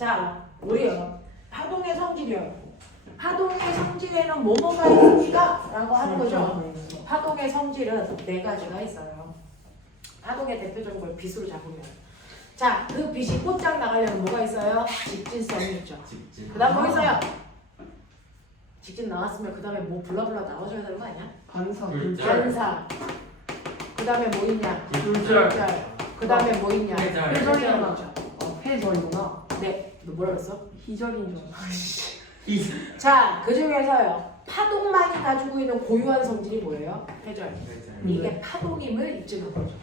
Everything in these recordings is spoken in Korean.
자, 우리요. 파동의 성질이요. 파동의 성질에는 뭐뭐가 있습니까? 라고 하는 거죠. 파동의 성질은 네 가지가 있어요. 파동의 대표적인 걸 빛으로 잡으면. 자, 그 빛이 곧장 나가려면 뭐가 있어요? 직진성이 있죠. 그 다음 뭐 있어요? 직진 나왔으면 그 다음에 뭐 블라블라 나와줘야 되는 거 아니야? 반사. 반사. 그 다음에 뭐 있냐? 굴절. 그 다음에 뭐 있냐? 회절. 회절이구나. 회절이구나. 네, 너 뭐라 그랬어? 희절인 줄 알았어. 자, 그 중에서요. 파동만이 가지고 있는 고유한 성질이 뭐예요? 회절. 이게 파동임을 입증한 거죠.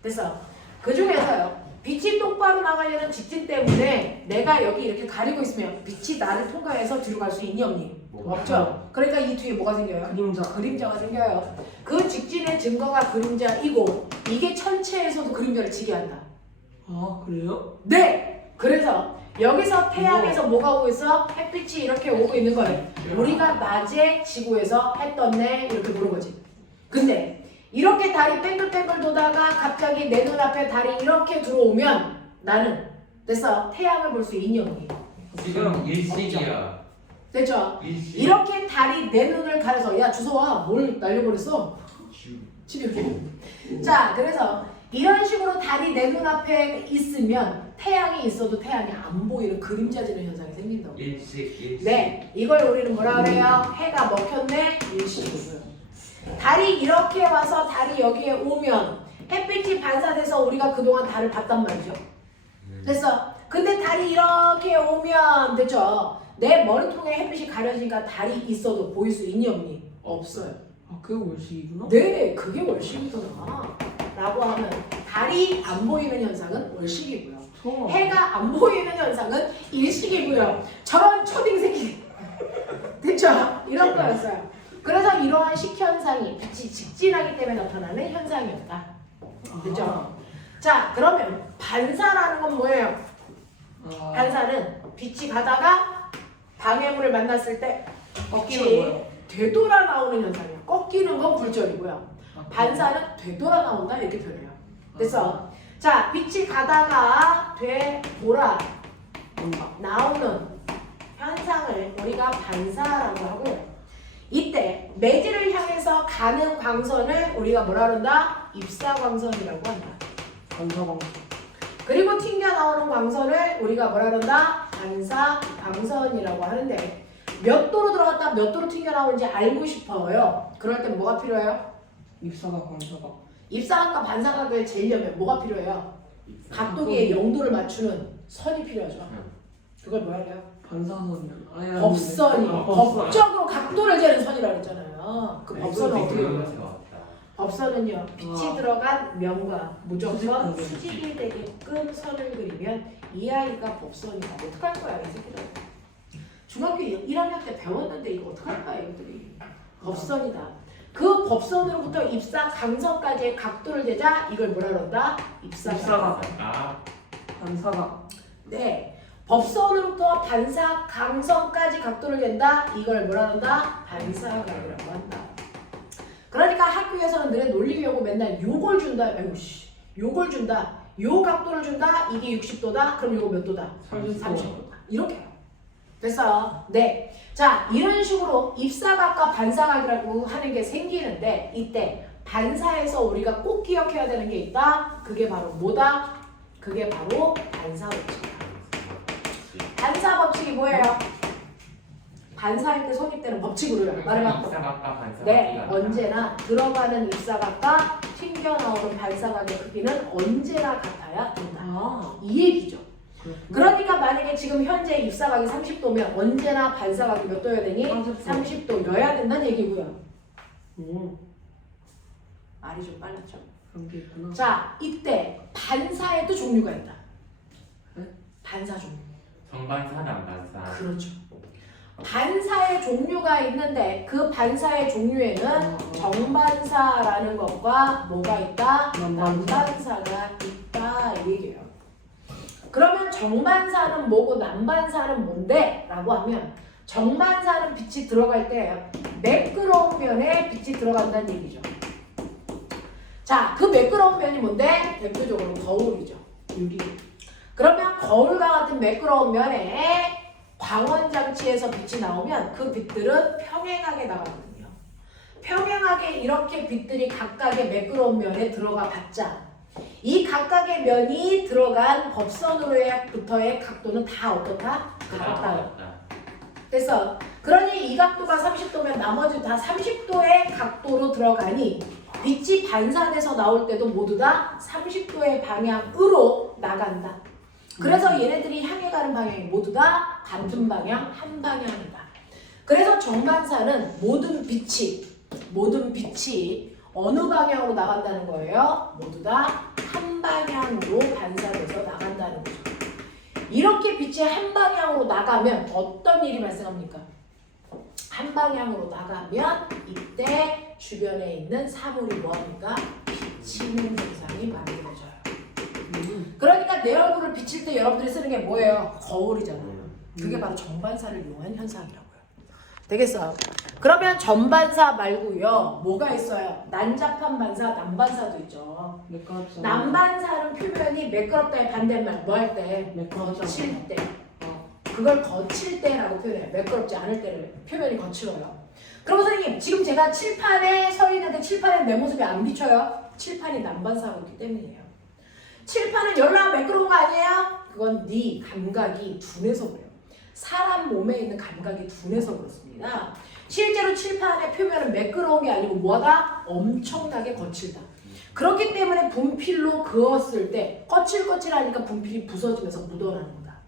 그래서 그 중에서요. 빛이 똑바로 나가려는 직진 때문에 내가 여기 이렇게 가리고 있으면 빛이 나를 통과해서 뒤로 갈 수 있니 없니? 없죠. 그러니까 이 뒤에 뭐가 생겨요? 그림자가 생겨요. 그 직진의 증거가 그림자이고 이게 천체에서도 그림자를 지게 한다. 아 그래요? 네! 그래서 여기서 태양에서 뭐가 오고 있어? 햇빛이 이렇게 오고 있는 거예요. 우리가 낮에 지구에서 해 떴네 이렇게 보는 거지. 근데 이렇게 달이 뺑글뺑글 도다가 갑자기 내 눈앞에 달이 이렇게 들어오면 나는 됐어. 태양을 볼 수 있니 없니? 지금 일식이야. 됐죠? 일식. 이렇게 달이 내 눈을 가려서 야 주소와 뭘 날려버렸어? 집에. 자 그래서 이런 식으로 달이 내 눈앞에 있으면 태양이 있어도 태양이 안 보이는 그림자지는 현상이 생긴다고. 일식. 네, 이걸 우리는 뭐라 그래요? 해가 먹혔네? 일식이고요. 달이 이렇게 와서 달이 여기에 오면 햇빛이 반사돼서 우리가 그동안 달을 봤단 말이죠. 됐어. 근데 달이 이렇게 오면 됐죠? 내 머리통에 햇빛이 가려지니까 달이 있어도 보일 수 있니 없니? 없어요. 아 그게 월식이구나? 네, 그게 월식이구나. 라고 하면 달이 안 보이는 현상은 월식이고요. 해가 안 보이는 현상은 일식이고요. 저런 초딩 새끼. 됐죠? 이런 거였어요. 그래서 이러한 식현상이 빛이 직진하기 때문에 나타나는 현상이었다. 됐죠? 자, 그러면 반사라는 건 뭐예요? 반사는 빛이 가다가 방해물을 만났을 때 빛이 되돌아 나오는 현상이에요. 꺾이는 건 굴절이고요. 반사는 되돌아 나온다 이렇게 표현해요. 그래서 자, 빛이 가다가 되돌아 나오는 현상을 우리가 반사라고 하고요. 이때 매질을 향해서 가는 광선을 우리가 뭐라 그런다? 입사광선이라고 한다. 반사광선. 그리고 튕겨 나오는 광선을 우리가 뭐라 그런다? 반사광선이라고 하는데 몇 도로 들어갔다 몇 도로 튕겨 나오는지 알고 싶어요. 그럴 땐 뭐가 필요해요? 입사가 반사가. 입사각과 반사각을 재려면 뭐가 필요해요? 각도기의 0도를 맞추는 선이 필요하죠. 그걸 뭐라 해요? 반사선이야. 법선이. 법적으로 각도를 재는 선이라고 했잖아요. 그 법선은 어떻게 돼요? 법선은요. 빛이 들어간 면과 무조건 수직이 되게끔 선을 그리면 이 아이가 법선이다. 어떡할 거야 이 새끼들. 중학교 1학년 때 배웠는데 이거 어떡할 거야 이것들이. 법선이다. 그 법선으로부터 입사강선까지의 각도를 재자 이걸 뭐라 그런다? 입사각. 반사가. 네. 법선으로부터 반사강선까지 각도를 잰다 이걸 뭐라 한다? 반사각이라고 한다. 그러니까 학교에서는 너네 놀리려고 맨날 요걸 준다. 아이고 씨. 요걸 준다. 요 각도를 준다. 이게 60도다. 그럼 요거 몇 도다? 30도다. 이렇게 해요. 됐어요? 네. 자, 이런 식으로 입사각과 반사각이라고 하는 게 생기는데 이때 반사에서 우리가 꼭 기억해야 되는 게 있다. 그게 바로 뭐다? 그게 바로 반사법칙이다. 반사법칙이 뭐예요? 반사할 때 성립되는 법칙으로요. 말해봐. 입사각과 반사각. 네, 언제나 들어가는 입사각과 튕겨 나오는 반사각의 크기는 언제나 같아야 된다. 이 얘기죠. 그러니까 만약에 지금 현재 입사각이 30도면 언제나 반사각이 몇 도여야 되니? 30도여야 된다는 얘기고요. 말이 좀 빨랐죠? 그런 게 있구나. 자, 이때 반사에도 종류가 있다. 네? 반사 종류. 정반사, 남반사. 그렇죠. 반사의 종류가 있는데 그 반사의 종류에는 정반사라는 것과 뭐가 있다? 남반사가 있다 이 얘기예요. 그러면 정반사는 뭐고 남반사는 뭔데? 라고 하면 정반사는 빛이 들어갈 때 매끄러운 면에 빛이 들어간다는 얘기죠. 자, 그 매끄러운 면이 뭔데? 대표적으로 거울이죠. 유리. 그러면 거울과 같은 매끄러운 면에 광원장치에서 빛이 나오면 그 빛들은 평행하게 나가거든요. 평행하게 이렇게 빛들이 각각의 매끄러운 면에 들어가 봤자 이 각각의 면이 들어간 법선으로부터의 각도는 다 어떻다? 같다. 그래서 그러니 이 각도가 30도면 나머지 다 30도의 각도로 들어가니 빛이 반사돼서 나올 때도 모두 다 30도의 방향으로 나간다. 그래서 얘네들이 향해 가는 방향이 모두 다 같은 방향, 한 방향이다. 그래서 정반사는 모든 빛이 어느 방향으로 나간다는 거예요? 모두 다 한 방향으로 반사돼서 나간다는 거죠. 이렇게 빛이 한 방향으로 나가면 어떤 일이 발생합니까? 한 방향으로 나가면 이때 주변에 있는 사물이 뭐합니까? 비치는 현상이 만들어져요. 그러니까 내 얼굴을 비칠 때 여러분들이 쓰는 게 뭐예요? 거울이잖아요. 그게 바로 정반사를 이용한 현상이라고요. 되겠어요? 그러면 전반사 말고요. 뭐가 있어요? 난잡한 반사, 난반사도 있죠. 매끄럽죠. 난반사는 표면이 매끄럽다의 반대말 뭐 할 때? 매끄럽죠. 거칠 때. 그걸 거칠 때라고 표현해요. 매끄럽지 않을 때를 표면이 거칠어요. 그럼 선생님 지금 제가 칠판에 서 있는데 칠판에 내 모습이 안 비쳐요? 칠판이 난반사였기 때문이에요. 칠판은 열나 매끄러운 거 아니에요? 그건 네 감각이 둔해서 그래요. 사람 몸에 있는 감각이 둔해서 그렇습니다. 실제로 칠판의 표면은 매끄러운 게 아니고 뭐다? 엄청나게 거칠다. 그렇기 때문에 분필로 그었을 때 거칠거칠하니까 분필이 부서지면서 묻어나는 거다.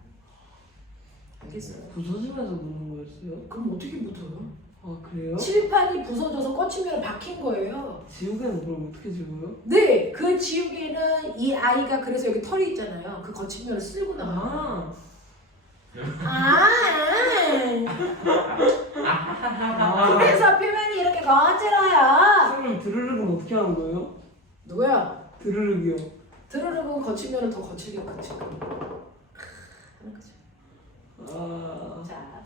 알겠어요? 부서지면서 묻는 거였어요? 그럼 어떻게 묻어요? 아 그래요? 칠판이 부서져서 거치면 박힌 거예요. 지우개는 그럼 어떻게 지워요? 네, 그 지우개는 이 아이가 그래서 여기 털이 있잖아요. 그 거친면을 쓸고 나와요. 그래서 표면이 이렇게 거칠어요. 선생님 드르륵은 어떻게 하는 거예요? 누구야? 드르륵이요. 드르륵은 거치면은 더 거칠게 거칠 거야. 하는 거죠. 아. 자,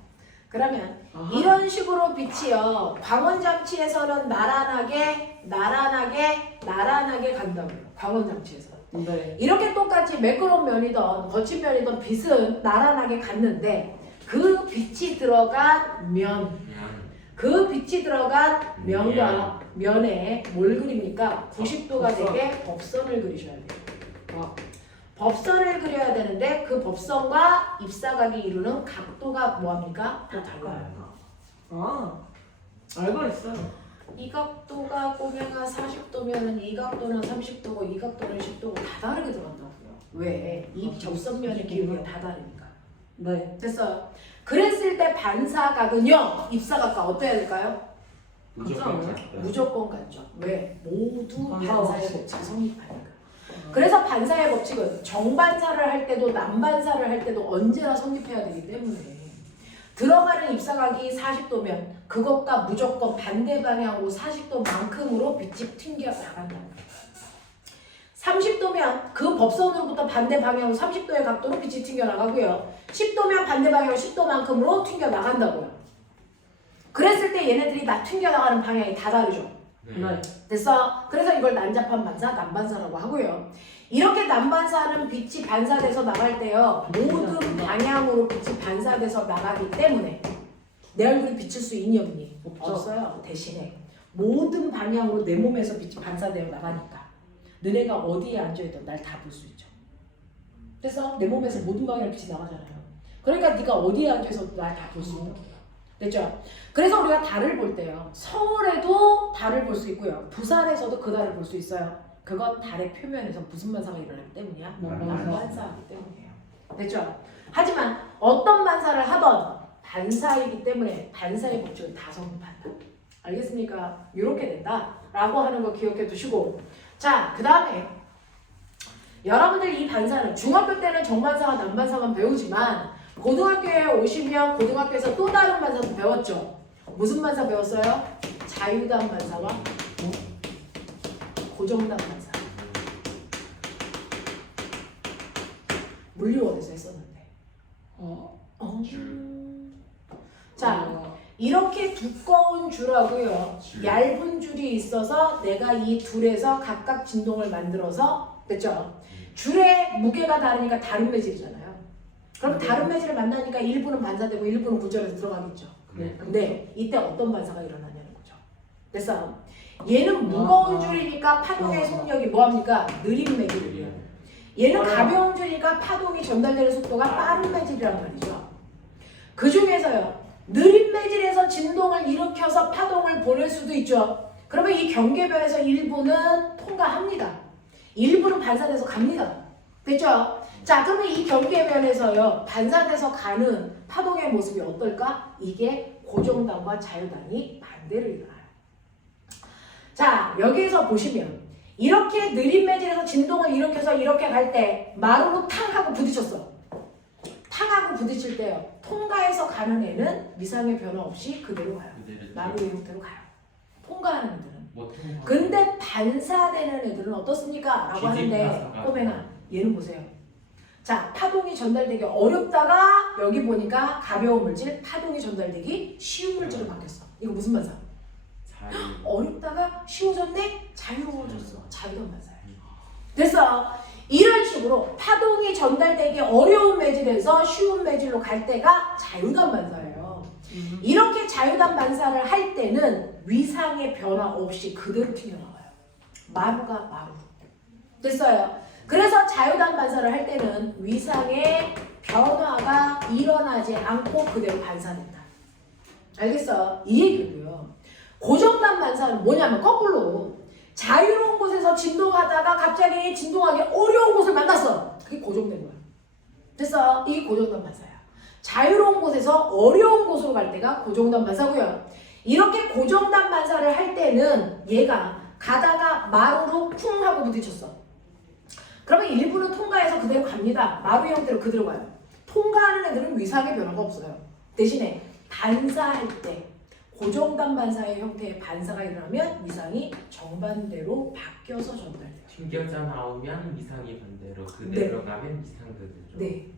그러면 아하. 이런 식으로 빛이요. 광원장치에서는 나란하게 간다고요. 광원장치에서. 네. 이렇게 똑같이 매끄러운 면이든 거친 면이든 빛은 나란하게 갔는데 그 빛이 들어간 면과 면에 뭘 그립니까? 90도가 되게 법선을 그리셔야 돼요. 법선을 그려야 되는데 그 법선과 입사각이 이루는 각도가 뭐합니까? 또 달라요. 아 알고 있어요. 이 각도가 꼬매가 40도면 이 각도는 30도고 이 각도는 10도고 다 다르게 들어간다고요. 왜? 이 접선면의 기울기가 다 다르니까. 네. 됐어요. 그랬을 때 반사각은요. 입사각과 어때야 될까요? 무조건 같죠. 왜? 모두 반사의 법칙이 성립하니까. 그래서 반사의 법칙은 정반사를 할 때도 난반사를 할 때도 언제나 성립해야 되기 때문에 들어가는 입사각이 40도면 그것과 무조건 반대 방향으로 40도만큼으로 빛이 튕겨 나간다. 30도면 그 법선으로부터 반대 방향으로 30도의 각도로 빛이 튕겨 나가고요. 10도면 반대 방향으로 10도만큼으로 튕겨 나간다고요. 그랬을 때 얘네들이 다 튕겨 나가는 방향이 다 다르죠. 네. 됐어? 그래서 이걸 난잡한 반사, 난반사라고 하고요. 이렇게 난반사는 빛이 반사돼서 나갈 때요. 모든 방향으로 빛이 반사돼서 나가기 때문에 내 얼굴이 비칠 수 있니 없니? 없어요. 대신에 모든 방향으로 내 몸에서 빛이 반사되어 나가니까 너네가 어디에 앉아있든 날 다 볼 수 있죠. 그래서 내 몸에서 모든 방향으로 빛이 나가잖아요. 그러니까 네가 어디에 앉아있어도 날 다 볼 수 있다. 됐죠? 그래서 우리가 달을 볼 때요. 서울에도 달을 볼 수 있고요. 부산에서도 그 달을 볼 수 있어요. 그건 달의 표면에서 무슨 반사가 일어나기 때문이야? 난반사하기 때문이에요. 됐죠? 하지만 어떤 반사를 하던 반사이기 때문에 반사의 법칙은 다 성립한다. 알겠습니까? 이렇게 된다 라고 하는 거 기억해 두시고, 자, 그 다음에 여러분들 이 반사는 중학교 때는 정반사와 난반사만 배우지만 고등학교에 오시면 고등학교에서 또 다른 반사도 배웠죠. 무슨 반사 배웠어요? 자유단 반사와 고정단 반사. 물리원에서 했었는데. 자, 이렇게 두꺼운 줄하고요. 얇은 줄이 있어서 내가 이 둘에서 각각 진동을 만들어서, 됐죠? 줄의 무게가 다르니까 다른 매질이잖아요. 그럼 다른 매질을 만나니까 일부는 반사되고 일부는 구절에서 들어가겠죠. 네. 근데 이때 어떤 반사가 일어나냐는 거죠. 그래서 얘는 무거운 줄이니까 파동의 속력이 뭐합니까? 느린 매질이에요. 얘는 가벼운 줄이니까 파동이 전달되는 속도가 빠른 매질이란 말이죠. 그 중에서요. 느린 매질에서 진동을 일으켜서 파동을 보낼 수도 있죠. 그러면 이 경계변에서 일부는 통과합니다. 일부는 반사돼서 갑니다. 됐죠? 자, 그러면 이 경계변에서요. 반사돼서 가는 파동의 모습이 어떨까? 이게 고정단과 자유단이 반대로 일어나요. 자, 여기에서 보시면 이렇게 느린 매질에서 진동을 일으켜서 이렇게 갈 때 마루로 탕 하고 부딪혔어. 탕 하고 부딪힐 때요. 통과해서 가는 애는 위상의 변화 없이 그대로 가요. 마루의 형태로 가요. 통과하는 애들은. 근데 반사되는 애들은 어떻습니까? 라고 하는데 꼬맹아 얘는 보세요. 자, 파동이 전달되기 어렵다가 여기 보니까 가벼운 물질, 파동이 전달되기 쉬운 물질로 바뀌었어. 이거 무슨 반사? 어렵다가 쉬워졌네? 자유로워졌어. 자유로운 반사야. 됐어. 이런 식으로 파동이 전달되기 어려운 매질에서 쉬운 매질로 갈 때가 자유단 반사예요. 이렇게 자유단 반사를 할 때는 위상의 변화 없이 그대로 튀어나와요. 마루가 마루. 됐어요. 그래서 자유단 반사를 할 때는 위상의 변화가 일어나지 않고 그대로 반사된다. 알겠어? 이 얘기고요. 고정단 반사는 뭐냐면 거꾸로 자유로운 곳에서 진동하다가 갑자기 진동하기 어려운 곳을 만났어. 그게 고정된 거야. 됐어? 이게 고정단 반사야. 자유로운 곳에서 어려운 곳으로 갈 때가 고정단 반사고요. 이렇게 고정단 반사를 할 때는 얘가 가다가 마루로 쿵 하고 부딪혔어. 그러면 일부는 통과해서 그대로 갑니다. 마루 형태로 그대로 가요. 통과하는 애들은 위상의 변화가 없어요. 대신에 반사할 때 고정단 반사의 형태의 반사가 일어나면 위상이 정반대로 바뀌어서 전달돼요. 튕겨져 나오면 위상이 반대로 그대로 가면 위상 그대로. 네.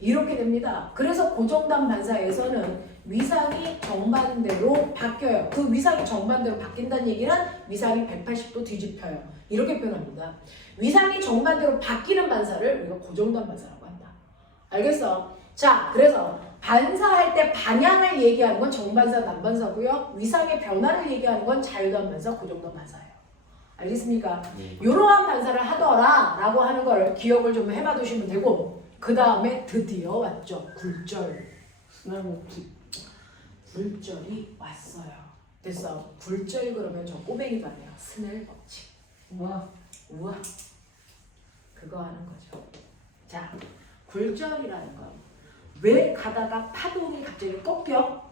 이렇게 됩니다. 그래서 고정단 반사에서는 위상이 정반대로 바뀌어요. 그 위상이 정반대로 바뀐다는 얘기는 위상이 180도 뒤집혀요. 이렇게 표현합니다. 위상이 정반대로 바뀌는 반사를 우리가 고정단 반사라고 한다. 알겠어? 자, 그래서 반사할 때 방향을 얘기하는 건 정반사, 난반사고요. 위상의 변화를 얘기하는 건 자유단 반사, 고정단 반사예요. 알겠습니까? 이러한 반사를 하더라 라고 하는 걸 기억을 좀 해봐 두시면 되고, 그 다음에 드디어 왔죠. 굴절. 스나목지. 굴절이 왔어요. 됐어. 굴절 그러면 저 꼬맹이도 아니에요. 스넬 법칙. 와. 우와. 그거 하는 거죠. 자, 굴절이라는 건 왜 가다가 파동이 갑자기 꺾여?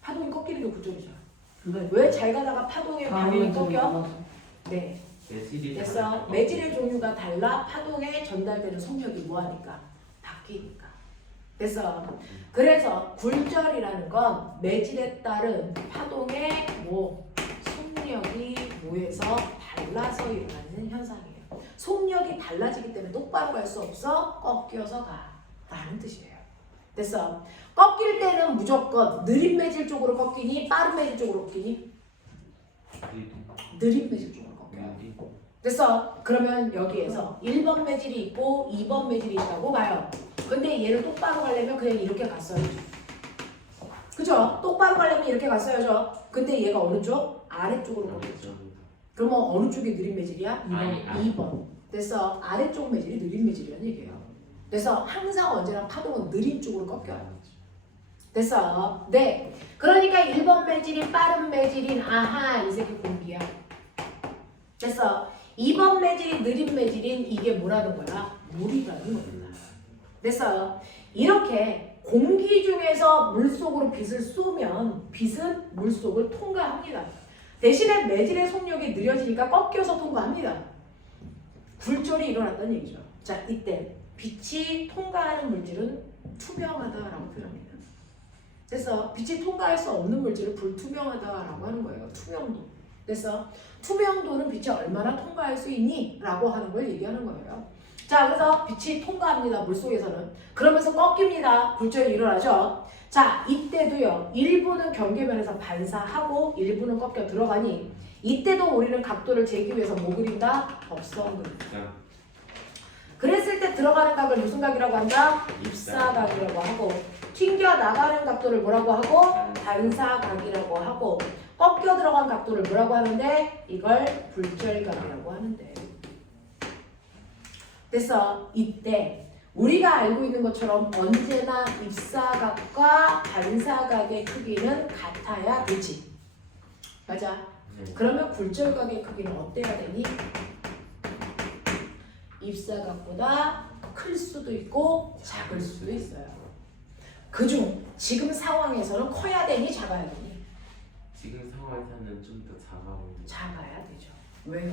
파동이 꺾이는 게 굴절이죠. 네. 왜 잘 가다가 파동의 방향이 꺾여? 네. 매질이 됐어. 매질의 종류가 달라 파동에 전달되는 속력이 뭐하니까? 바뀌니까. 됐어. 그래서 굴절이라는 건 매질에 따른 파동의 속력이 모여서 달라서 일어나는 현상이에요. 속력이 달라지기 때문에 똑바로 갈 수 없어. 꺾여서 가. 라는 뜻이에요. 됐어. 꺾일 때는 무조건 느린 매질 쪽으로 꺾이니 빠른 매질 쪽으로 꺾이니? 느린 매질 쪽으로 꺾여요. 됐어. 그러면 여기에서 1번 매질이 있고 2번 매질이 있다고 봐요. 근데 얘를 똑바로 가려면 그냥 이렇게 갔어야죠. 그죠? 똑바로 가려면 이렇게 갔어야죠. 근데 얘가 어느 쪽? 아래쪽으로 꺾였죠. 그러면 어느 쪽이 느린 매질이야? 2번. 됐어. 아래쪽 매질이 느린 매질이라는 얘기예요. 그래서 항상 언제나 파동은 느린 쪽으로 꺾여요. 됐어. 네. 그러니까 1번 매질이 빠른 매질인 아하 이 새끼 공비야. 됐어. 2번 매질이 느린 매질인 이게 뭐라는 거야? 물이라는 겁니다. 됐어. 이렇게 공기 중에서 물속으로 빛을 쏘면 빛은 물속을 통과합니다. 대신에 매질의 속력이 느려지니까 꺾여서 통과합니다. 굴절이 일어났다는 얘기죠. 자, 이때 빛이 통과하는 물질은 투명하다라고 표현합니다. 그래서 빛이 통과할 수 없는 물질을 불투명하다라고 하는 거예요. 투명도. 그래서 투명도는 빛이 얼마나 통과할 수 있니? 라고 하는 걸 얘기하는 거예요. 자, 그래서 빛이 통과합니다. 물속에서는. 그러면서 꺾입니다. 굴절이 일어나죠. 자, 이때도요. 일부는 경계면에서 반사하고 일부는 꺾여 들어가니 이때도 우리는 각도를 재기 위해서 뭐 그린다? 법선 그린다. 자, 그랬을 때 들어가는 각을 무슨 각이라고 한다? 입사각이라고 하고 튕겨 나가는 각도를 뭐라고 하고? 반사각이라고 하고 꺾여 들어간 각도를 뭐라고 하는데? 이걸 굴절각이라고 하는데 그래서 이때 우리가 알고 있는 것처럼 언제나 입사각과 반사각의 크기는 같아야 되지. 맞아. 네. 그러면 굴절각의 크기는 어때야 되니? 입사각보다 클 수도 있고 작을 수도 있어요. 그중 지금 상황에서는 커야 되니 작아야 되니? 지금 상황에서는 좀 더 작아 보이는. 작아야 되죠. 왜요?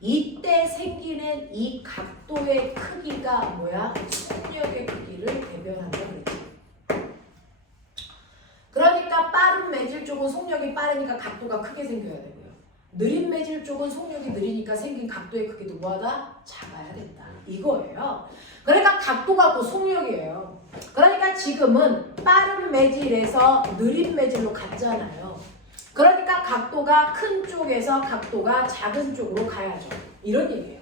이때 생기는 이 각도의 크기가 뭐야? 속력의 크기를 대변한다 그랬지. 그러니까 빠른 매질 쪽은 속력이 빠르니까 각도가 크게 생겨야 되고요. 느린 매질 쪽은 속력이 느리니까 생긴 각도의 크기도 뭐하다? 작아야 된다. 이거예요. 그러니까 각도가 곧 속력이에요. 그러니까 지금은 빠른 매질에서 느린 매질로 갔잖아요. 그러니까 각도가 큰 쪽에서 각도가 작은 쪽으로 가야죠. 이런 얘기예요.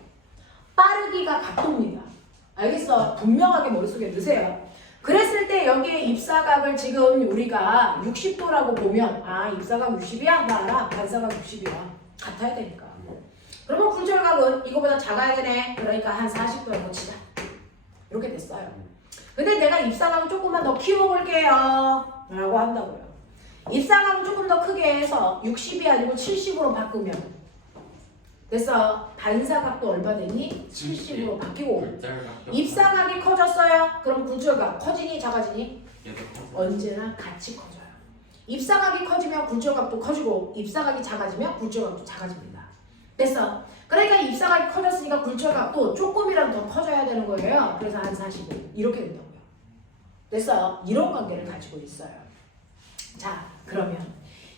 빠르기가 각도입니다. 알겠어? 분명하게 머릿속에 넣으세요. 그랬을 때 여기에 입사각을 지금 우리가 60도라고 보면 아 입사각 60이야? 나 알아. 반사각 60이야. 같아야 되니까. 그러면 굴절각은 이거보다 작아야 되네. 그러니까 한 40도 정도 치자. 이렇게 됐어요. 근데 내가 입사각을 조금만 더 키워볼게요. 라고 한다고요. 입사각을 조금 더 크게 해서 60이 아니고 70으로 바꾸면 됐어. 반사각도 얼마 되니? 70으로 바뀌고 굴절각. 입사각이 커졌어요. 그럼 굴절각 커지니 작아지니? 얘도 커져. 언제나 같이 커져요. 입사각이 커지면 굴절각도 커지고 입사각이 작아지면 굴절각도 작아집니다. 됐어. 그러니까 입사각이 커졌으니까 굴절각도 조금이라도 더 커져야 되는 거예요. 그래서 한 45 이렇게 된다고요. 됐어요. 이런 관계를 가지고 있어요. 자, 그러면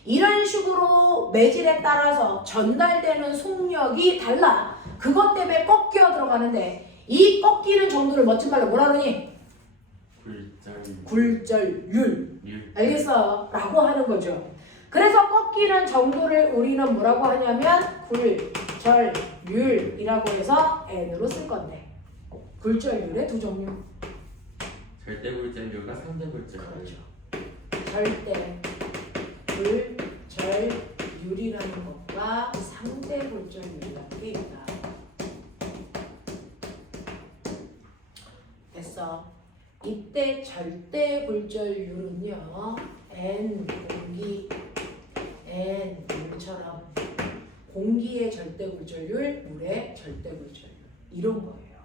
이런 식으로 매질에 따라서 전달되는 속력이 달라. 그것 때문에 꺾여 들어가는데 이 꺾이는 정도를 멋진 말로 뭐라 그러니? 굴절율. 알겠어? 라고 하는 거죠. 그래서 꺾이는 정도를 우리는 뭐라고 하냐면 굴절율이라고 해서 N으로 쓸 건데 굴절율의 두 종류. 절대 굴절율과 상대 굴절율. 그렇죠. 절대 굴절율이라는 것과 상대 굴절율이라는 게 있다. 됐어. 이때 절대 굴절율은요. N 물처럼 공기의 절대 굴절율, 물의 절대 굴절율 이런 거예요.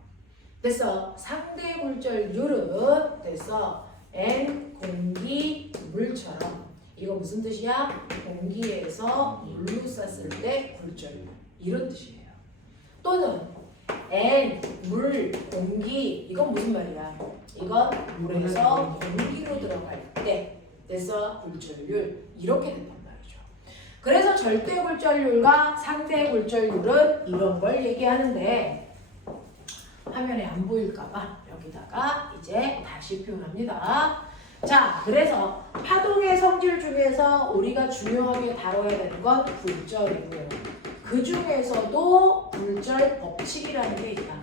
됐어. 상대 굴절율은 됐어. N 공기 물처럼 이거 무슨 뜻이야? 공기에서 물로 쌌을 때 굴절율 이런 뜻이에요. 또는 N 물 공기 이건 무슨 말이야? 이건 물에서 공기로 들어갈 때 됐어? 굴절율 이렇게 된단 말이죠. 그래서 절대 굴절율과 상대 굴절율은 이런 걸 얘기하는데 화면에 안 보일까봐 여기다가 이제 다시 표현합니다. 자, 그래서 파동의 성질 중에서 우리가 중요하게 다뤄야 되는 건 굴절이고요. 그 중에서도 굴절 법칙이라는 게 있다.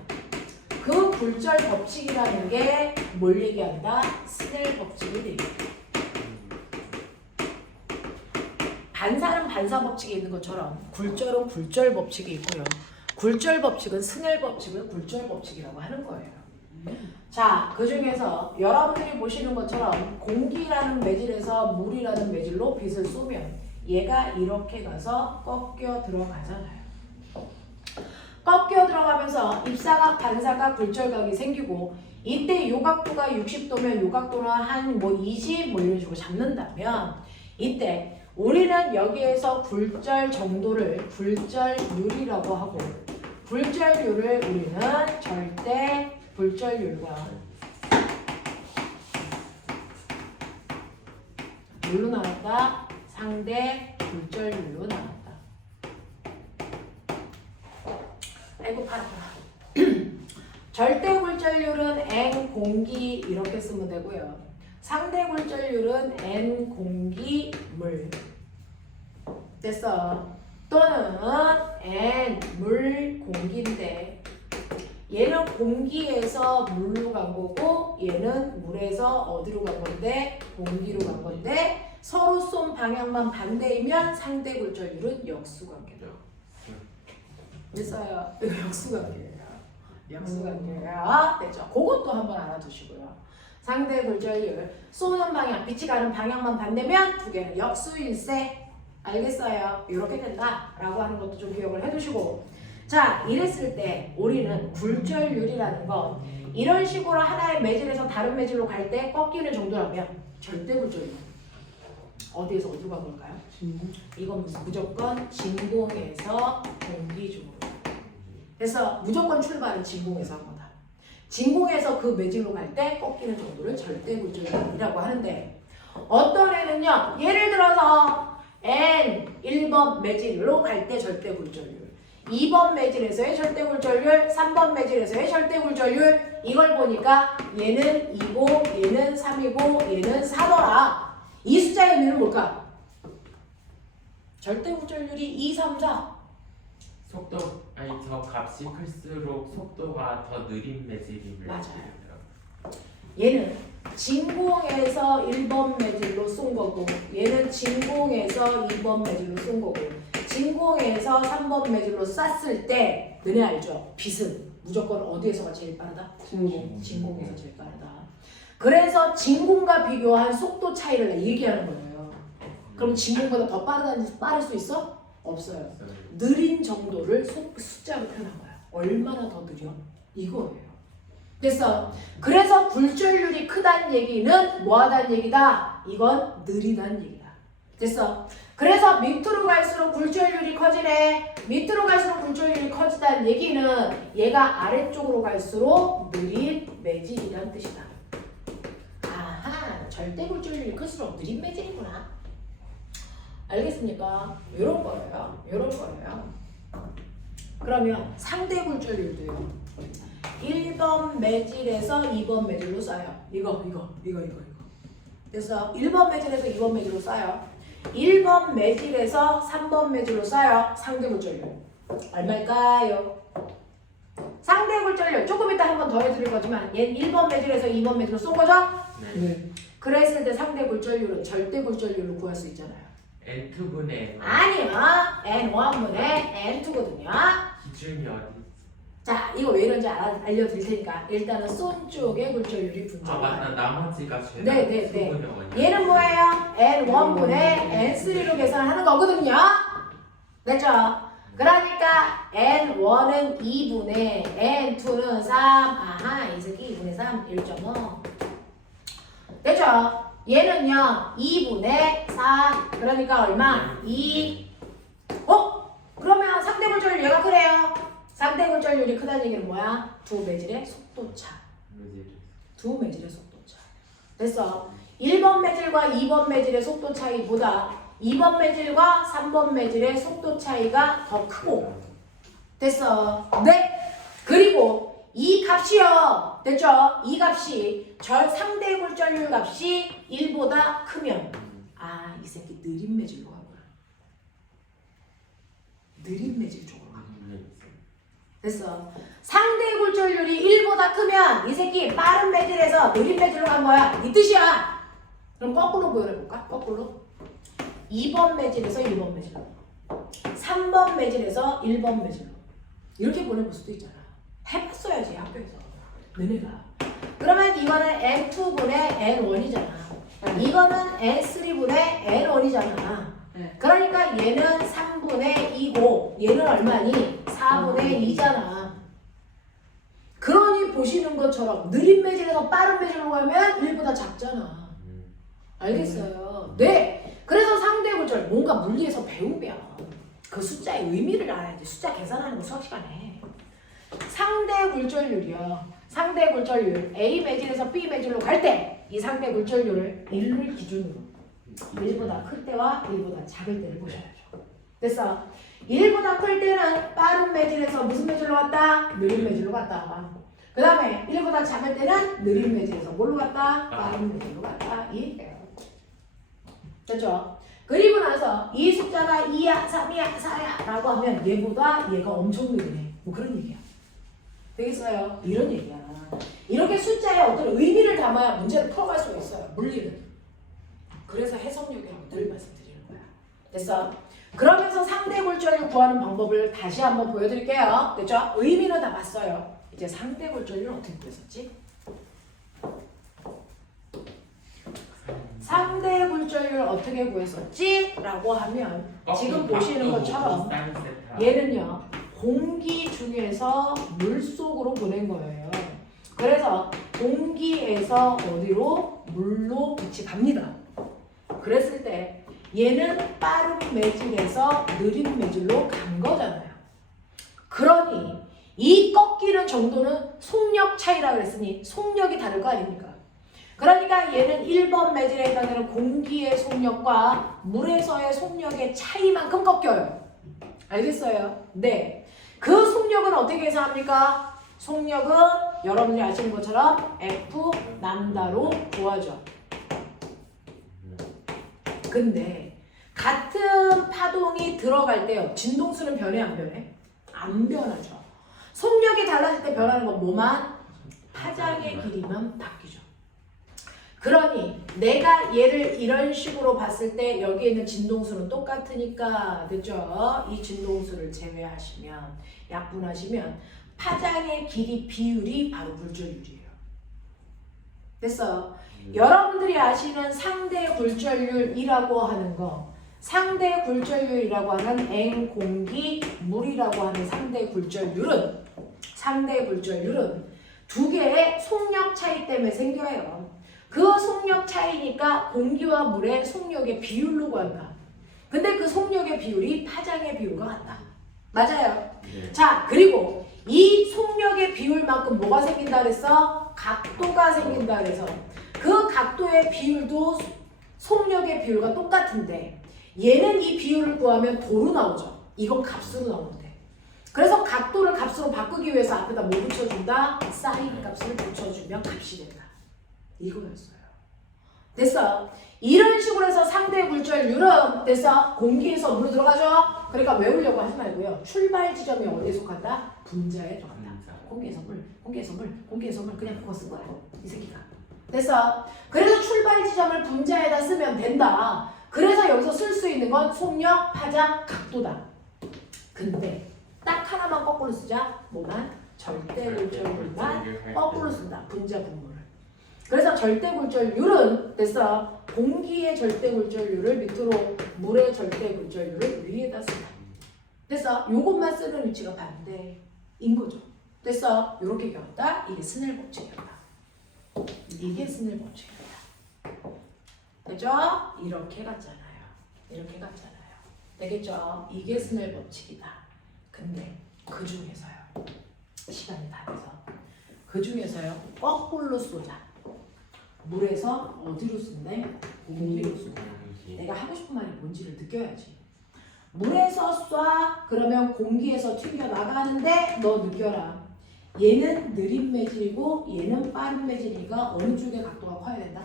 그 굴절 법칙이라는 게 뭘 얘기한다? 스넬 법칙을 얘기한다. 반사는 반사 법칙이 있는 것처럼 굴절은 굴절 법칙이 있고요. 굴절 법칙은 스넬 법칙을 굴절 법칙이라고 하는 거예요. 자, 그 중에서 여러분들이 보시는 것처럼 공기라는 매질에서 물이라는 매질로 빛을 쏘면 얘가 이렇게 가서 꺾여 들어가잖아요. 꺾여 들어가면서 입사각, 반사각, 굴절각이 생기고 이때 요 각도가 60도면 요 각도는 한 뭐 20 뭐 이런 식으로 잡는다면 이때 우리는 여기에서 굴절 정도를 굴절율이라고 하고 굴절율을 우리는 절대 굴절율과 뭘로 나눴다? 상대 굴절율로 나눴다. 아이고 팔아. 절대 굴절률은 n 공기 이렇게 쓰면 되고요. 상대 굴절률은 n 공기 물. 됐어. 또는 n 물 공기인데 얘는 공기에서 물로 간 거고 얘는 물에서 어디로 간 건데 공기로 간 건데 서로 쏜 방향만 반대이면 상대 굴절률은 역수관계죠. 됐어요. 이거 역수관계예요. 역수관계예요. 됐죠. 그것도 한번 알아두시고요. 상대 굴절률 쏘는 방향, 빛이 가는 방향만 반대면 두 개는 역수일세. 알겠어요? 이렇게 된다라고 하는 것도 좀 기억을 해두시고, 자, 이랬을 때 우리는 굴절률이라는 건 이런 식으로 하나의 매질에서 다른 매질로 갈 때 꺾이는 정도라면 절대 굴절률 어디에서 어디로 간 걸까요? 진공. 이건 무조건 진공에서 공기 중으로. 그래서 무조건 출발은 진공에서 한 거다. 진공에서 그 매질로 갈 때 꺾이는 정도를 절대 굴절률이라고 하는데, 어떤 애는요, 예를 들어서 N 1번 매질로 갈 때 절대 굴절률, 2번 매질에서의 절대 굴절률, 3번 매질에서의 절대 굴절률, 이걸 보니까 얘는 2고 얘는 3이고 얘는 4더라. 이 숫자의 의미는 뭘까? 절대 굴절률이 2, 3, 4. 속도 아니 저 값이 클수록 속도가 더 느린 매질임을 맞아요. 얘기해요. 얘는 진공에서 1번 매질로 쏜 거고 얘는 진공에서 2번 매질로 쏜 거고 진공에서 3번 매질로 쐈을 때 너네 알죠? 빛은 무조건 어디에서가 제일 빠르다? 진공. 진공에서 제일 빠르다. 그래서 진공과 비교한 속도 차이를 얘기하는 거예요. 그럼 진공보다 더 빠를 수 있어? 없어요. 느린 정도를 숫자로 표현한 거야. 얼마나 더 느려? 이거예요. 그래서 굴절률이 크다는 얘기는 뭐하다는 얘기다? 이건 느리다는 얘기다. 됐어? 그래서 밑으로 갈수록 굴절률이 커지네. 밑으로 갈수록 굴절률이 커지다는 얘기는 얘가 아래쪽으로 갈수록 느린 매질이란 뜻이다. 아하, 절대 굴절률이 클수록 느린 매질이구나. 알겠습니까? 요런 거예요. 요런 거예요. 그러면 상대 굴절률도요. 1번 매질에서 2번 매질로 쏴요. 이거. 그래서 1번 매질에서 2번 매질로 쏴요. 1번 매질에서 3번 매질로 쏴요. 상대 굴절률. 얼마일까요? 상대 굴절률. 조금 이따 한 번 더 해드릴 거지만 얘는 1번 매질에서 2번 매질로 쏜 거죠? 네. 그랬을 때 상대 굴절률은 절대 굴절률로 구할 수 있잖아요. N2분의 아니요. N1분의 N2거든요. 기준이 어디? 자, 이거 왜 이런지 알려드릴 테니까 일단은 쏜 쪽의 굴절률이 아 분자가 맞다, 나머지가 죄다 네. 수분의 원이야. 얘는 뭐예요? N1분의 N3로 계산하는 거거든요. 됐죠? 그러니까 N1은 2분의 N2는 3. 아하, 이 새끼 2분의 3, 1.5. 됐죠? 얘는요 2분의 4. 그러니까 얼마? 2. 그러면 상대 굴절률 얘가 그래요. 상대 굴절률이 크다는 얘기는 뭐야? 두 매질의 속도차. 두 매질의 속도차. 됐어. 1번 매질과 2번 매질의 속도 차이보다 2번 매질과 3번 매질의 속도 차이가 더 크고. 됐어. 네. 그리고 이 값이요. 됐죠? 이 값이 상대 굴절률 값이 1보다 크면 아, 이 새끼 느린 매질로 가구나. 느린 매질 쪽으로 가구나. 됐어. 상대 굴절률이 1보다 크면 이 새끼 빠른 매질에서 느린 매질로 간 거야. 이 뜻이야. 그럼 거꾸로 보여볼까? 거꾸로. 2번 매질에서 1번 매질로, 3번 매질에서 1번 매질로 이렇게 보내볼 수도 있잖아. 해봤어야지 학교에서 너네가. 그러면 이거는 N2분의 N1이잖아. 이거는 N3분의 N1이잖아. 그러니까 얘는 3분의 2고 얘는 얼마니? 4분의 2잖아. 그러니 보시는 것처럼 느린 매질에서 빠른 매질로 가면 1보다 작잖아. 알겠어요? 네. 그래서 상대 굴절 뭔가 물리에서 배우면 그 숫자의 의미를 알아야지. 숫자 계산하는 거 수학 시간에. 상대 굴절률이요. 상대 굴절률 A 매질에서 B 매질로 갈 때 이 상대 굴절률을 1을 기준으로 1보다 클 때와 1보다 작을 때를 보셔야죠. 됐어. 1보다 클 때는 빠른 매질에서 무슨 매질로 갔다? 느린 매질로 갔다. 그 다음에 1보다 작을 때는 느린 매질에서 뭘로 갔다? 빠른 매질로 갔다. 이해해요. 됐죠? 그리고 나서 이 숫자가 2야, 3이야, 4야 라고 하면 얘보다 얘가 엄청 느리네. 뭐 그런 얘기야. 되겠어요? 이런 얘기야. 이렇게 숫자에 어떤 의미를 담아야 문제를 풀어갈 수가 있어요. 물리는. 그래서 해석력이라고 늘 말씀드리는 거야. 됐어? 그러면서 상대 굴절을 구하는 방법을 다시 한번 보여드릴게요. 됐죠? 의미는 다 봤어요. 이제 상대 굴절을 어떻게 구했었지? 상대 굴절률 어떻게 구했었지? 라고 하면 지금 보시는 것처럼 얘는요 공기 중에서 물속으로 보낸 거예요. 그래서 공기에서 어디로? 물로 빛이 갑니다. 그랬을 때 얘는 빠른 매질에서 느린 매질로 간 거잖아요. 그러니 이 꺾이는 정도는 속력 차이라 그랬으니 속력이 다를 거 아닙니까? 그러니까 얘는 1번 매질에 해당하는 공기의 속력과 물에서의 속력의 차이만큼 꺾여요. 알겠어요? 네. 그 속력은 어떻게 계산합니까? 속력은 여러분들이 아시는 것처럼 F 람다로 구하죠. 근데 같은 파동이 들어갈 때요. 진동수는 변해 안 변해? 안 변하죠. 속력이 달라질 때 변하는 건 뭐만? 파장의 길이만 바뀌죠. 그러니 내가 얘를 이런 식으로 봤을 때 여기에 있는 진동수는 똑같으니까 됐죠? 이 진동수를 제외하시면 약분하시면 파장의 길이 비율이 바로 굴절율이에요. 됐어? 여러분들이 아시는 상대 굴절율이라고 하는 거 상대 굴절율이라고 하는 N 공기 물이라고 하는 상대 굴절율은 두 개의 속력 차이 때문에 생겨요. 그 속력 차이니까 공기와 물의 속력의 비율로 구한다. 근데 그 속력의 비율이 파장의 비율과 같다. 맞아요? 네. 자, 그리고 이 속력의 비율만큼 뭐가 생긴다 그랬어? 각도가 생긴다 그래서 그 각도의 비율도 속력의 비율과 똑같은데 얘는 이 비율을 구하면 도로 나오죠. 이건 값으로 나오는데. 그래서 각도를 값으로 바꾸기 위해서 앞에다 뭐 붙여준다? 사인 값을 붙여주면 값이 된다. 이거였어요. 됐어? 이런 식으로 해서 상대 굴절율은 됐어? 공기에서 물로 들어가죠? 그러니까 외우려고 하지 말고요. 출발 지점이 어디에 속한다? 분자에 속한다. 공기에서 물, 공기에서 물, 공기에서 물 그냥 그거 쓴 거야. 이 새끼가. 됐어? 그래서 출발 지점을 분자에다 쓰면 된다. 그래서 여기서 쓸 수 있는 건 속력, 파장, 각도다. 근데 딱 하나만 거꾸로 쓰자. 뭐만? 절대 굴절율만 거꾸로 쓴다. 분자 분모를. 그래서 절대 굴절율은 됐어. 공기의 절대 굴절율을 밑으로 물의 절대 굴절율을 위에다 쓴다. 됐어. 요것만 쓰는 위치가 반대인 거죠. 됐어. 요렇게 겪었다. 이게 스넬 법칙이었다. 이게 스넬 법칙이었다. 됐죠? 이렇게 갔잖아요. 이렇게 갔잖아요. 되겠죠? 이게 스넬 법칙이다. 근데 그 중에서요. 시간이 다 돼서 그 중에서요. 거꾸로 쏘자. 물에서 어디로 쏜대? 공기로 쏜다. 내가 하고 싶은 말이 뭔지를 느껴야지. 물에서 쏴 그러면 공기에서 튕겨 나가는데 너 느껴라. 얘는 느린 매질이고 얘는 빠른 매질이니까 어느 쪽의 각도가 커야 된다?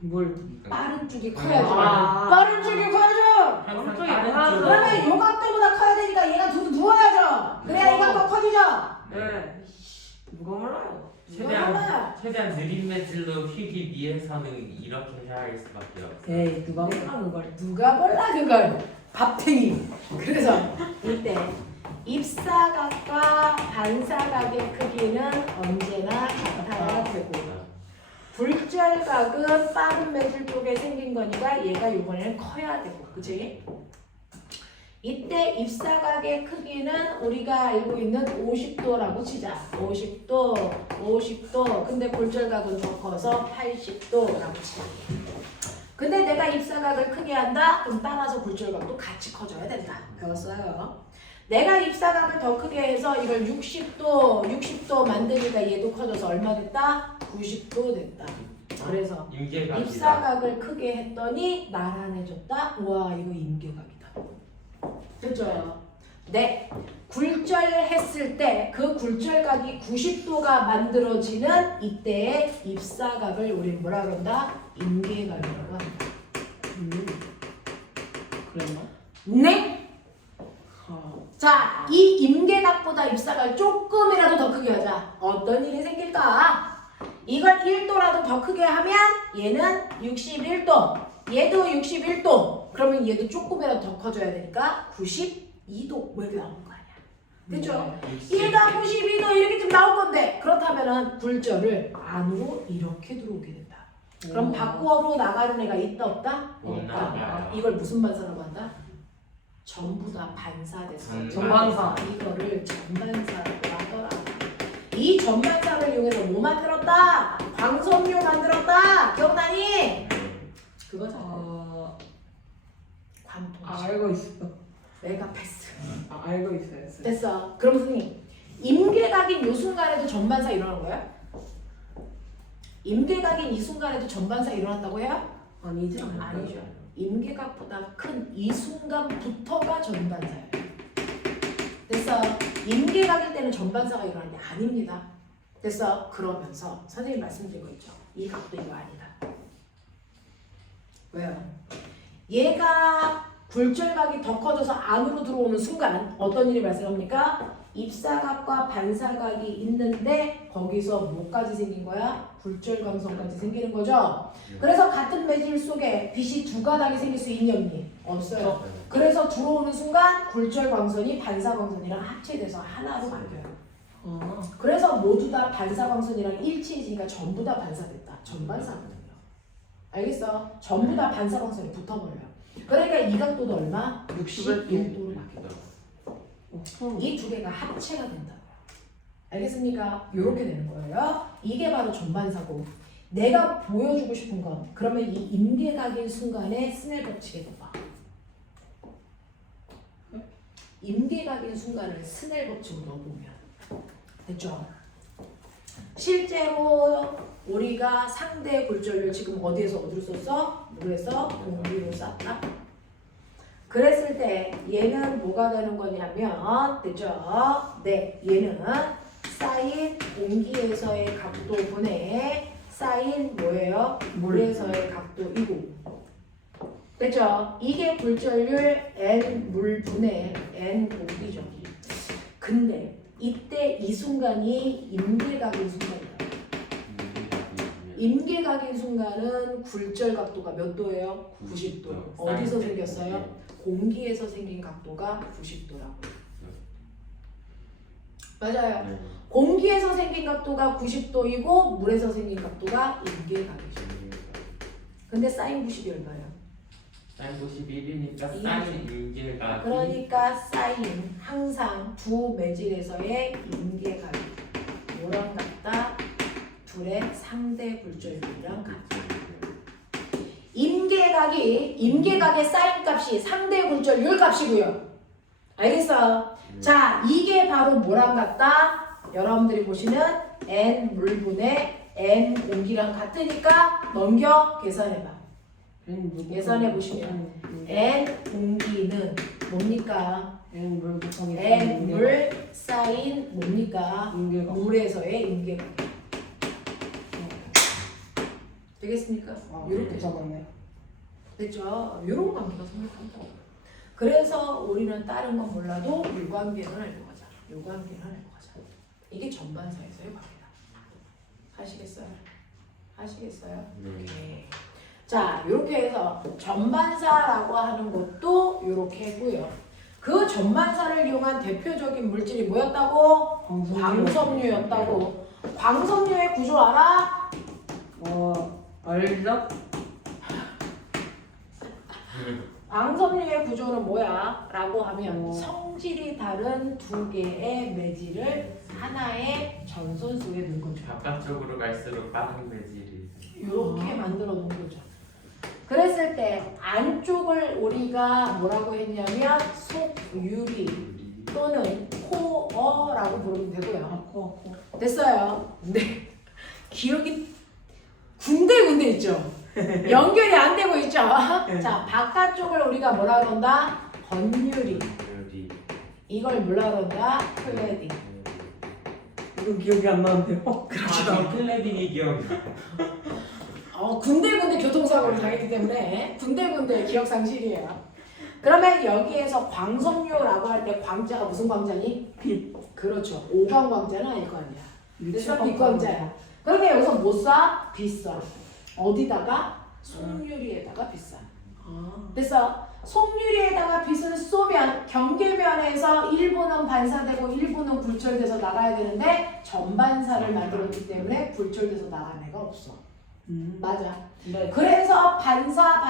뭘? 빠른 쪽이 커야죠. 빠른 쪽이 커야죠. 그러면 요 각도보다 커야 되니까 얘가 누워야죠. 그래야 이 각도가 커지죠. 네. 누가 몰라요? 최대한 느린 매질로 휘기 위해서는 이렇게 해야 할 수밖에 없어요. 에이 누가 몰라 그걸? 누가 몰라 그걸. 밥탱이. 그래서 이때 입사각과 반사각의 크기는 언제나 같아야 되고 굴절각은 빠른 매질 쪽에 생긴 거니까 얘가 이번에는 커야 되고 그치? 이때 입사각의 크기는 우리가 알고 있는 50도라고 치자. 50도. 근데 굴절각은 더 커서 80도라고 치자. 근데 내가 입사각을 크게 한다? 그럼 따라서 굴절각도 같이 커져야 된다. 배웠어요? 내가 입사각을 더 크게 해서 이걸 60도 만드니까 얘도 커져서 얼마 됐다? 90도 됐다. 그래서 입사각을 크게 했더니 나란해졌다? 우와 이거 임계각이다. 됐죠? 네. 굴절했을 때 그 굴절각이 90도가 만들어지는 이때의 입사각을 우리 뭐라 그런다? 임계각이라고 한다. 그랬나? 네. 아. 자, 이 임계각보다 입사각을 조금이라도 더 크게 하자. 어떤 일이 생길까? 이걸 1도라도 더 크게 하면 얘는 61도, 얘도 61도. 그러면 얘도 조금이라도 더 커져야 되니까 92도 뭐 이렇게 나오는 거 아니야. 그죠? 얘가 92도 이렇게 좀 나올 건데 그렇다면은 굴절을 안으로 이렇게 들어오게 된다. 그럼 밖으로 나가는 애가 있다 없다? 못 없다. 나가요. 이걸 무슨 반사라고 한다? 전부 다 반사됐어. 전반사. 이거를 전반사라고 하더라. 이 전반사를 이용해서 뭐 만들었다? 광섬유 만들었다. 기억나니? 네. 그거잖아. 아, 관통식. 알고 있어. 메가패스. 알고 있어요. 됐어. 그럼 선생님, 임계각인 요 순간에도 전반사 일어난 거야? 임계각인 이 순간에도 전반사 일어났다고 해요? 아니지? 아니죠. 임계각보다 큰 이 순간부터가 전반사예요. 됐어. 임계각일 때는 전반사가 일어나는데 아닙니다. 됐어. 그러면서 선생님 말씀드린 거 있죠. 이 각도 이거 아니다. 왜요? 얘가 굴절각이 더 커져서 안으로 들어오는 순간 어떤 일이 발생합니까? 입사각과 반사각이 있는데 거기서 뭐까지 생긴 거야? 굴절광선까지 생기는 거죠. 그래서 같은 매질 속에 빛이 두 가닥이 생길 수 있니 없니? 없어요. 그래서 들어오는 순간 굴절광선이 반사광선이랑 합체돼서 하나로 바뀌어요. 그래서 모두 다 반사광선이랑 일치해지니까 전부 다 반사됐다. 전반사거든요. 알겠어? 전부 다 반사광선이 붙어버려요. 그러니까 이 각도도 얼마? 61도로 바뀌어요. 이 두 개가 합체가 된다고요. 알겠습니까? 이렇게 되는 거예요. 이게 바로 전반사고 내가 보여주고 싶은 건 그러면 이 임계각인 순간에 스넬 법칙에 넣어봐. 임계각인 순간을 스넬 법칙으로 넣어보면 됐죠? 실제로 우리가 상대 굴절을 지금 어디에서 어디로 썼어? 물에서 공기로 쌌다. 그랬을 때 얘는 뭐가 되는 거냐면 됐죠? 네, 얘는 쌓인 공기에서의 각도분의 쌓인 뭐예요? 물에서의 각도이고 됐죠? 이게 굴절률 N 물분의 N 공기죠. 근데 이때 이 순간이 임계각인 순간이다. 임계각인 순간은 굴절 각도가 몇 도예요? 90도. 어디서 생겼어요? 공기에서 생긴 각도가 90도라고. 맞아요. 공기에서 생긴 각도가 90도이고 물에서 생긴 각도가 임계각이죠. 근데 사인 90이 얼마예요? 사인 91이니까 사인 임계각이 그러니까 사인 항상 두 매질에서의 임계각이 뭐랑 같다? 둘의 상대 굴절률이랑 같다. 임계각의 사인 값이 상대 굴절률 값이고요. 알겠어? 자, 이게 바로 뭐랑 같다? 여러분들이 보시는 N 물분의 N 공기랑 같으니까 넘겨 계산해봐. 계산해 보시면 N 공기는 뭡니까? N 물 곱하기 N 물 사인 뭡니까? 임계각. 물에서의 임계각. 되겠습니까? 이렇게 잡았네. 됐죠? 이런 관계가 성립한다. 그래서 우리는 다른 건 몰라도 이 관계는 알고 가자. 이 관계는 알고 가자. 이게 전반사에서의 관계다. 하시겠어요? 하시겠어요? 네. 자, 이렇게 해서 전반사라고 하는 것도 이렇게 했고요. 그 전반사를 이용한 대표적인 물질이 뭐였다고? 광섬유였다고. 광섬유의 구조 알아? 알죠? 광섬유의 구조는 뭐야? 라고 하면 성질이 다른 두 개의 매질을 하나의 전선 속에 넣은 거죠. 바깥쪽으로 갈수록 빠른 매질이 이렇게 만들어 놓은 거죠. 그랬을 때 안쪽을 우리가 뭐라고 했냐면 속유리 또는 코어라고 부르면 되고요. 코. 됐어요. 네. 기억이 군데군데 있죠. 연결이 안 되고 있죠. 자, 바깥쪽을 우리가 뭐라 그런다? 건유리. 이걸 뭐라 그런다? 클래딩. 이건 기억이 안 나는데요. 저 클래딩이 기억나. 군데군데 교통사고를 당했기 때문에 군데군데 기억상실이에요. 그러면 여기에서 광섬유라고 할 때 광자가 무슨 광자니? 빛. 그렇죠. 오광광자는 아닐 거 아니야. 그래서 칠광 빛광자야. 그러면 여기서 뭐 쏴? 빛 쏴. 어디다가? 속유리에다가 빛 쏴. 아. 그래서 속유리에다가 빛을 쏘면 경계면에서 일부는 반사되고 일부는 굴절돼서 나가야 되는데 전반사를 만들었기 때문에 굴절돼서 나가는 애가 없어. 맞아. 네. 그래서 반사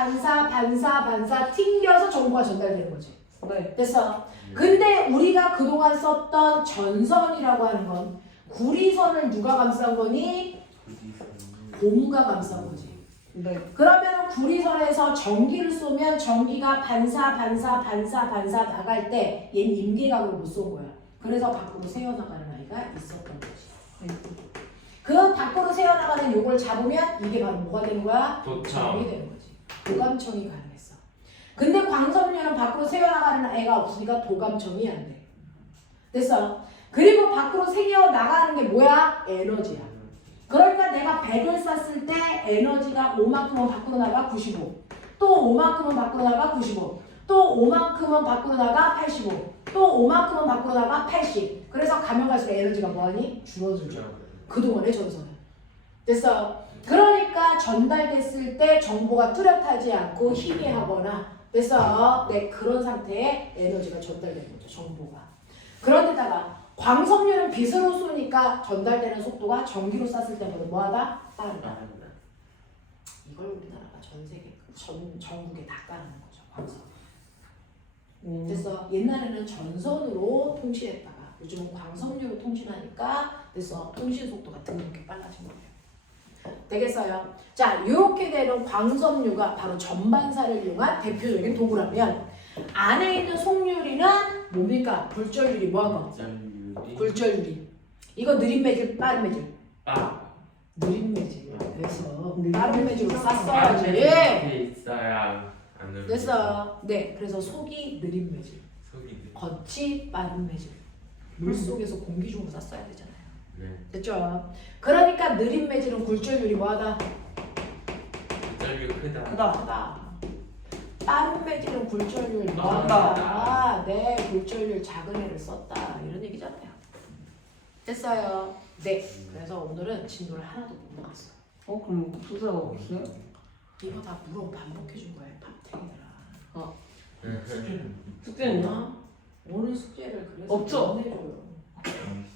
튕겨서 정보가 전달되는 거지. 네. 됐어. 근데 우리가 그동안 썼던 전선이라고 하는 건 구리선을 누가 감싼 거니? 고무가 감싼 거지. 네. 그러면 구리선에서 전기를 쏘면 전기가 반사 나갈 때 얘는 임계각으로 못 쏜 거야. 그래서 밖으로 새어나가는 아이가 있었던 거지. 네. 그 밖으로 새어나가는 요걸 잡으면 이게 바로 뭐가 되는 거야? 도청. 도청이 되는 거지. 도감청이 가능했어. 근데 광섬유는 밖으로 새어나가는 애가 없으니까 도감청이 안 돼. 됐어. 그리고 밖으로 새어나가는 게 뭐야? 에너지야. 그러니까 내가 100을 쐈을 때 에너지가 5만큼은 밖으로 나가 95. 또 5만큼은 밖으로 나가 95. 또 5만큼은 밖으로 나가 85. 또 5만큼은 밖으로 나가 80. 그래서 가면 갈수록 에너지가 뭐하니? 줄어들죠. 그동안의 전선은. 됐어. 그러니까 전달됐을 때 정보가 뚜렷하지 않고 희미하거나 됐어. 네, 그런 상태에 에너지가 전달되는 거죠. 정보가. 그런데다가 광섬유는 빛으로 쏘니까 전달되는 속도가 전기로 쐈을 때보다 뭐하다? 빠르다. 이걸 우리나라가 전 세계 전국에 다 까는 거죠. 광섬유. 됐어. 옛날에는 전선으로 통신했다가 요즘은 광섬유로 통신하니까 그래서 통신 속도가 드럽게 빨라진 거예요. 되겠어요? 자, 이렇게 되는 광섬유가 바로 전반사를 이용한 대표적인 도구라면 안에 있는 속유리는 뭡니까? 굴절유리 뭐하고? 굴절유리. 이거 느린 매질, 빠른 매질. 느린 매질. 그래서 빠른 매질로 쌌어야지. 있어야 안 됐어. 네, 그래서 속이 느린 매질, 속이 겉이 빠른 매질. 물 속에서 공기 중으로 쌌어야 되잖아요. 네. 됐죠? 그러니까 느린 매질은 굴절률이 뭐하다? 굴절률 크다. 크다. 빠른 매질은 굴절률 많다. 많다. 네, 굴절률 작은 애를 썼다. 이런 얘기잖아요. 됐어요? 네. 그래서 오늘은 진도를 하나도 못 나왔어요. 그럼 소재가 없어요? 이거 다 물어 반복해준 거예요, 팝탱이들아. 숙제는요? 오늘 숙제를 그래서 없죠? 못 내줘요.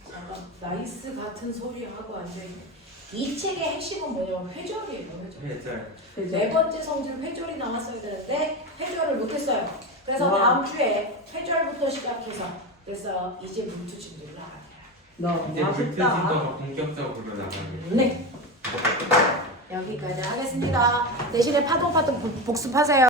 잠깐 나이스 같은 소리 하고 앉아. 이 책의 핵심은 뭐냐면 회절이에요, 회절. 회절. 네 번째 성질 회절이 나왔어야 되는데 회절을 못했어요. 그래서 와. 다음 주에 회절부터 시작해서 그래서 이제 물투진도를 나가요. 이제 물투진도가 본격적으로 나가는. 네. 여기까지 하겠습니다. 대신에 파동 복습하세요.